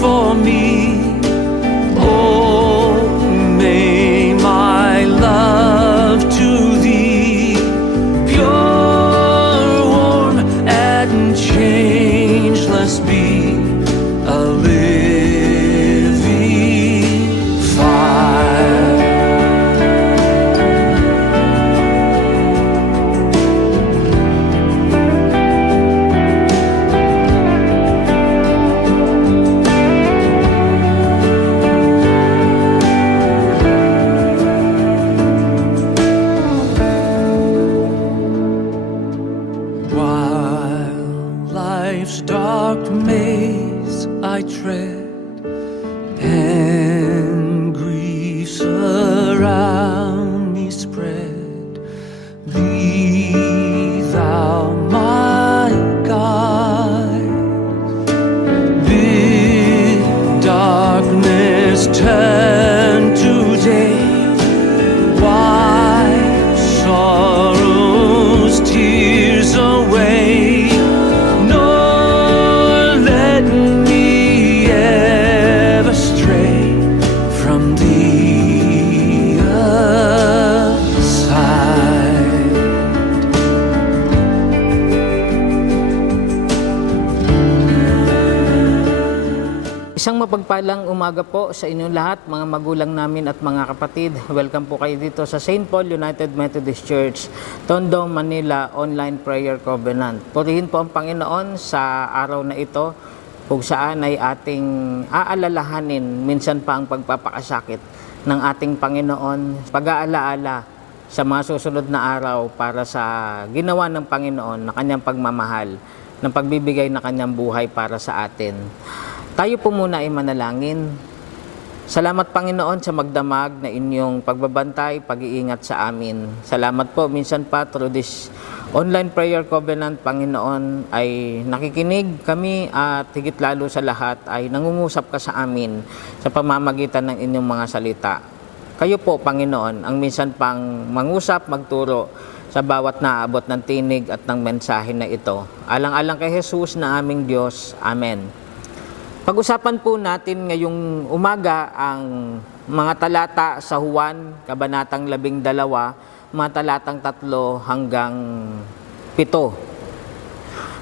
for me. Oh, may my love to thee, pure, warm, and changeless be, a living fire. While life's dark maze I tread, and griefs around me spread, be thou my guide. Bid darkness turn to day, wipe sorrow's tears away, nor let me ever stray from thee aside. Isang mapagpalang umaga po sa inyong lahat, mga magulang namin at mga kapatid. Welcome po kayo dito sa St. Paul United Methodist Church, Tondo, Manila Online Prayer Covenant. Purihin po ang Panginoon sa araw na ito, kung saan ay ating aalalahanin minsan pa ang pagpapakasakit ng ating Panginoon, pag-aalaala sa mga susunod na araw para sa ginawa ng Panginoon na kanyang pagmamahal, ng pagbibigay na kanyang buhay para sa atin. Tayo po muna ay manalangin. Salamat Panginoon sa magdamag na inyong pagbabantay, pag-iingat sa amin. Salamat po minsan pa through this online prayer covenant, Panginoon, ay nakikinig kami at higit lalo sa lahat ay nangungusap ka sa amin sa pamamagitan ng inyong mga salita. Kayo po, Panginoon, ang minsan pang mangusap, magturo sa bawat naabot ng tinig at ng mensahe na ito. Alang-alang kay Jesus na aming Diyos. Amen. Pag-usapan po natin ngayong umaga ang mga talata sa Juan, Kabanatang 12, mga talatang 3 hanggang 7.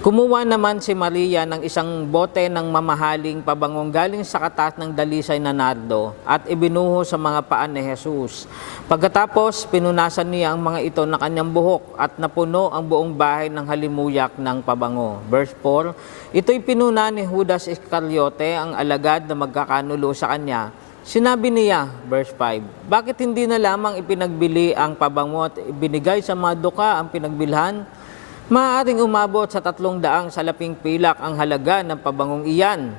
Kumuha naman si Maria ng isang bote ng mamahaling pabangong galing sa katas ng dalisay na nardo at ibinuho sa mga paan ni Jesus. Pagkatapos, pinunasan niya ang mga ito na kanyang buhok at napuno ang buong bahay ng halimuyak ng pabango. Verse 4, ito'y pinuna ni Judas Iscariote, ang alagad na magkakanulo sa kanya. Sinabi niya, verse 5, bakit hindi na lamang ipinagbili ang pabango at ibinigay sa mga duka ang pinagbilhan? Maaaring umabot sa 300 salaping pilak ang halaga ng pabangong iyan.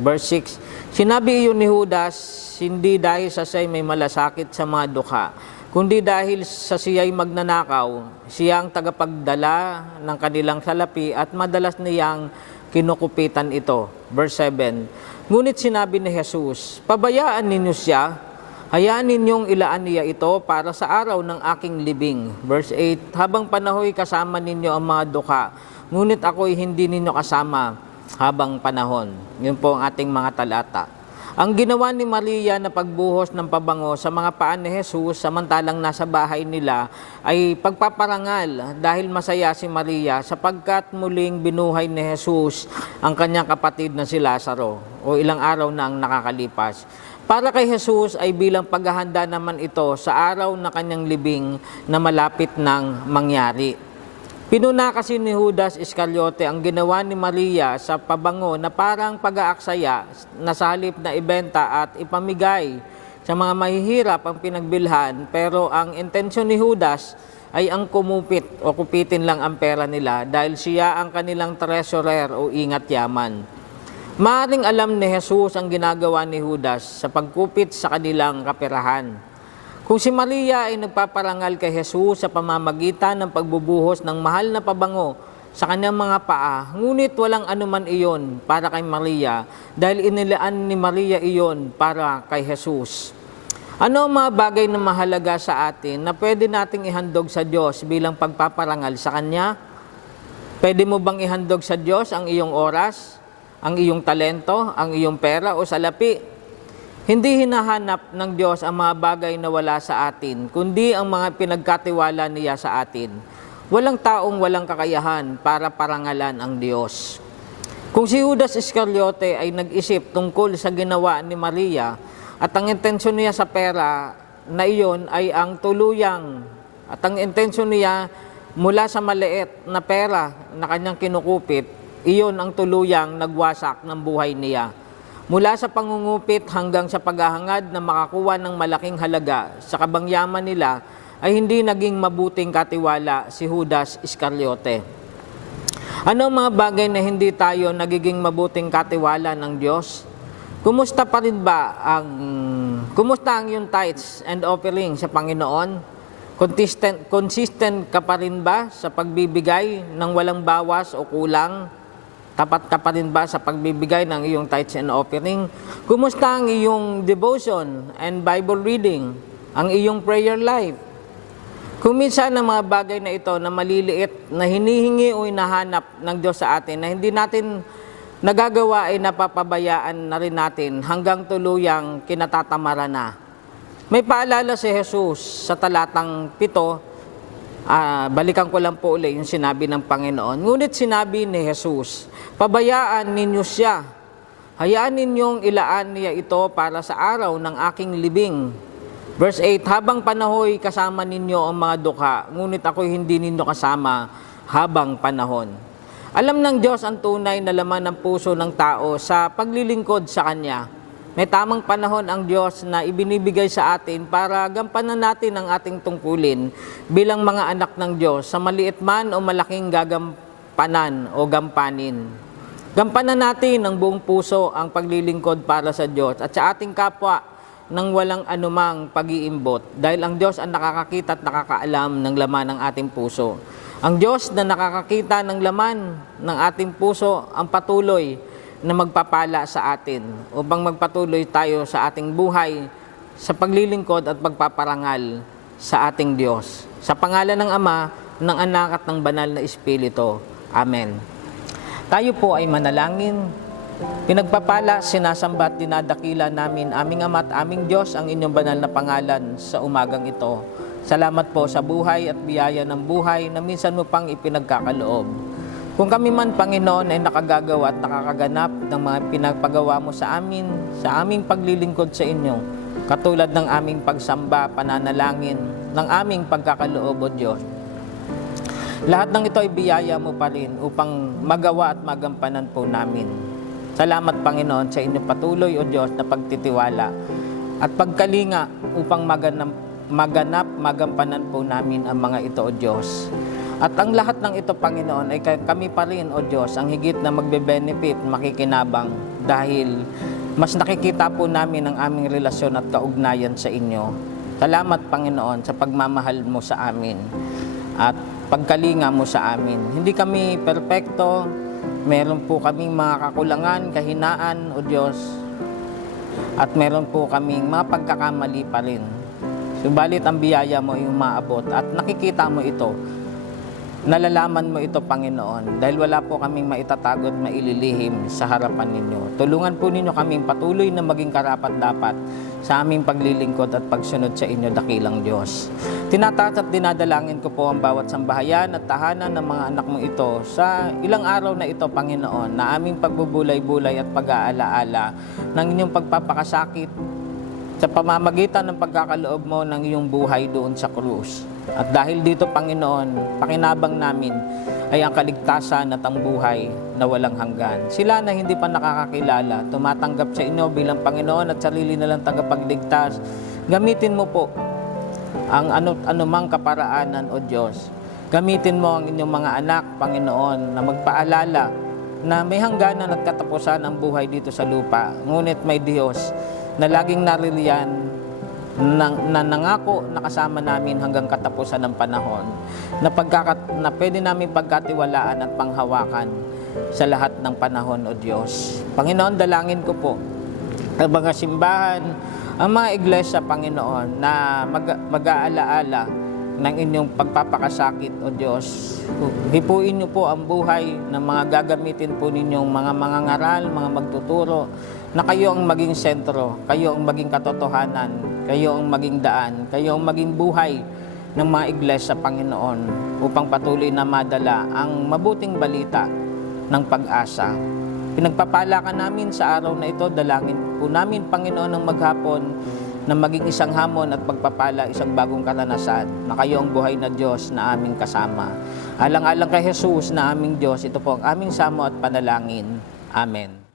Verse 6, sinabi iyon ni Judas, hindi dahil sa siya'y may malasakit sa mga dukha, kundi dahil sa siya'y magnanakaw, siya ang tagapagdala ng kanilang salapi at madalas niyang kinukupitan ito. Verse 7, ngunit sinabi ni Jesus, pabayaan ninyo siya, hayaan ninyong ilaan niya ito para sa araw ng aking libing. Verse 8, habang panahoy kasama ninyo ang mga dukha, ngunit ako'y hindi ninyo kasama habang panahon. Yun po ang ating mga talata. Ang ginawa ni Maria na pagbuhos ng pabango sa mga paan ni Jesus samantalang nasa bahay nila ay pagpaparangal dahil masaya si Maria sapagkat muling binuhay ni Jesus ang kanyang kapatid na si Lazaro o ilang araw na ang nakakalipas. Para kay Jesus ay bilang paghahanda naman ito sa araw na kanyang libing na malapit nang mangyari. Pinuna kasi ni Judas Iscariote ang ginawa ni Maria sa pabango na parang pag-aaksaya na sa halip na ibenta at ipamigay sa mga mahihirap ang pinagbilhan, pero ang intensyon ni Judas ay ang kumupit o kupitin lang ang pera nila dahil siya ang kanilang treasurer o ingat yaman. Maaring alam ni Jesus ang ginagawa ni Judas sa pagkupit sa kanilang kaperahan. Kung si Maria ay nagpaparangal kay Jesus sa pamamagitan ng pagbubuhos ng mahal na pabango sa kanyang mga paa, ngunit walang anuman iyon para kay Maria dahil inilaan ni Maria iyon para kay Jesus. Ano ang mga bagay na mahalaga sa atin na pwede nating ihandog sa Diyos bilang pagpaparangal sa Kanya? Pwede mo bang ihandog sa Diyos ang iyong oras? ang iyong talento, ang iyong pera o salapi. Hindi hinahanap ng Diyos ang mga bagay na wala sa atin, kundi ang mga pinagkatiwala niya sa atin. Walang taong walang kakayahan para parangalan ang Diyos. Kung si Judas Iscariote ay nag-isip tungkol sa ginawa ni Maria at ang intensyon niya sa pera na iyon ay ang tuluyang at ang intensyon niya mula sa maliit na pera na kanyang kinukupit, iyon ang tuluyang nagwasak ng buhay niya. Mula sa pangungupit hanggang sa paghahangad na makakuha ng malaking halaga sa kabangyaman nila ay hindi naging mabuting katiwala si Judas Iscariote. Ano ang mga bagay na hindi tayo nagiging mabuting katiwala ng Diyos? Kumusta ang iyong tithes and offering sa Panginoon? Consistent ka pa rin ba sa pagbibigay ng walang bawas o kulang? Tapat ka pa rin ba sa pagbibigay ng iyong tithes and offering? Kumusta ang iyong devotion and Bible reading? Ang iyong prayer life? Kung minsan ang mga bagay na ito na maliliit na hinihingi o hinahanap ng Diyos sa atin na hindi natin nagagawa ay napapabayaan na rin natin hanggang tuluyang kinatatamaran na. May paalala si Jesus sa talatang 7, balikan ko lang po ulit yung sinabi ng Panginoon. Ngunit sinabi ni Jesus, pabayaan ninyo siya. Hayaan ninyong ilaan niya ito para sa araw ng aking libing. Verse 8, habang panahoy kasama ninyo ang mga dukha, ngunit ako'y hindi ninyo kasama habang panahon. Alam ng Diyos ang tunay na laman ng puso ng tao sa paglilingkod sa Kanya. May tamang panahon ang Diyos na ibinibigay sa atin para gampanan natin ang ating tungkulin bilang mga anak ng Diyos sa maliit man o malaking gagampanan o gampanin. Gampanan natin ng buong puso ang paglilingkod para sa Diyos at sa ating kapwa ng walang anumang pag-iimbot dahil ang Diyos ang nakakakita at nakakaalam ng laman ng ating puso. Ang Diyos na nakakakita ng laman ng ating puso ang patuloy na magpapala sa atin upang magpatuloy tayo sa ating buhay sa paglilingkod at pagpaparangal sa ating Diyos. Sa pangalan ng Ama, ng Anak at ng Banal na Espiritu. Amen. Tayo po ay manalangin. Pinagpapala, sinasamba at dinadakila namin aming Ama at aming Diyos ang inyong banal na pangalan sa umagang ito. Salamat po sa buhay at biyaya ng buhay na minsan mo pang ipinagkakaloob. Kung kami man, Panginoon, ay nakagagawa at nakakaganap ng mga pinagpagawa mo sa amin, sa aming paglilingkod sa inyo, katulad ng aming pagsamba, pananalangin, ng aming pagkakaloob, O Diyos. Lahat ng ito ay biyaya mo pa rin upang magawa at magampanan po namin. Salamat, Panginoon, sa inyong patuloy, O Diyos, na pagtitiwala at pagkalinga upang magampanan po namin ang mga ito, O Diyos. At ang lahat ng ito, Panginoon, ay kami pa rin, O Diyos, ang higit na magbe-benefit, makikinabang, dahil mas nakikita po namin ang aming relasyon at kaugnayan sa inyo. Salamat, Panginoon, sa pagmamahal mo sa amin at pagkalinga mo sa amin. Hindi kami perpekto, meron po kaming mga kakulangan, kahinaan, O Diyos, at meron po kaming mga pagkakamali pa rin. Subalit ang biyaya mo ay umaabot at nakikita mo ito. Nalalaman mo ito, Panginoon, dahil wala po kaming maitatago at maililihim sa harapan ninyo. Tulungan po ninyo kaming patuloy na maging karapat-dapat sa aming paglilingkod at pagsunod sa inyo, dakilang Diyos. Tinataas at dinadalangin ko po ang bawat sambahayan at tahanan ng mga anak mo ito sa ilang araw na ito, Panginoon, na aming pagbubulay-bulay at pag-aalaala ng inyong pagpapakasakit sa pamamagitan ng pagkakaloob mo ng iyong buhay doon sa krus. At dahil dito, Panginoon, pakinabang namin ay ang kaligtasan at ang buhay na walang hanggan. Sila na hindi pa nakakakilala, tumatanggap sa inyo bilang Panginoon at sarili na lang tagapagligtas. Gamitin mo po ang anumang kaparaanan, O Diyos. Gamitin mo ang inyong mga anak, Panginoon, na magpaalala na may hangganan at katapusan ang buhay dito sa lupa. Ngunit may Diyos na laging naririyan na nangako na kasama namin hanggang katapusan ng panahon, na pwede namin pagkatiwalaan at panghawakan sa lahat ng panahon, O Diyos. Panginoon, dalangin ko po ang mga simbahan, ang mga iglesia, Panginoon, na mag-aalaala ng inyong pagpapakasakit, O Diyos. Hipuin niyo po ang buhay ng mga gagamitin po ninyong mga mangangaral, mga magtuturo, na kayo ang maging sentro, kayo ang maging katotohanan, kayo ang maging daan, kayo ang maging buhay ng mga iglesia, Panginoon, upang patuloy na madala ang mabuting balita ng pag-asa. Pinagpapala ka namin sa araw na ito, dalangin po namin, Panginoon, ng maghapon, na maging isang hamon at pagpapala, isang bagong karanasan, na kayo ang buhay na Diyos na aming kasama. Alang-alang kay Jesus na aming Diyos, ito po ang aming samo at panalangin. Amen.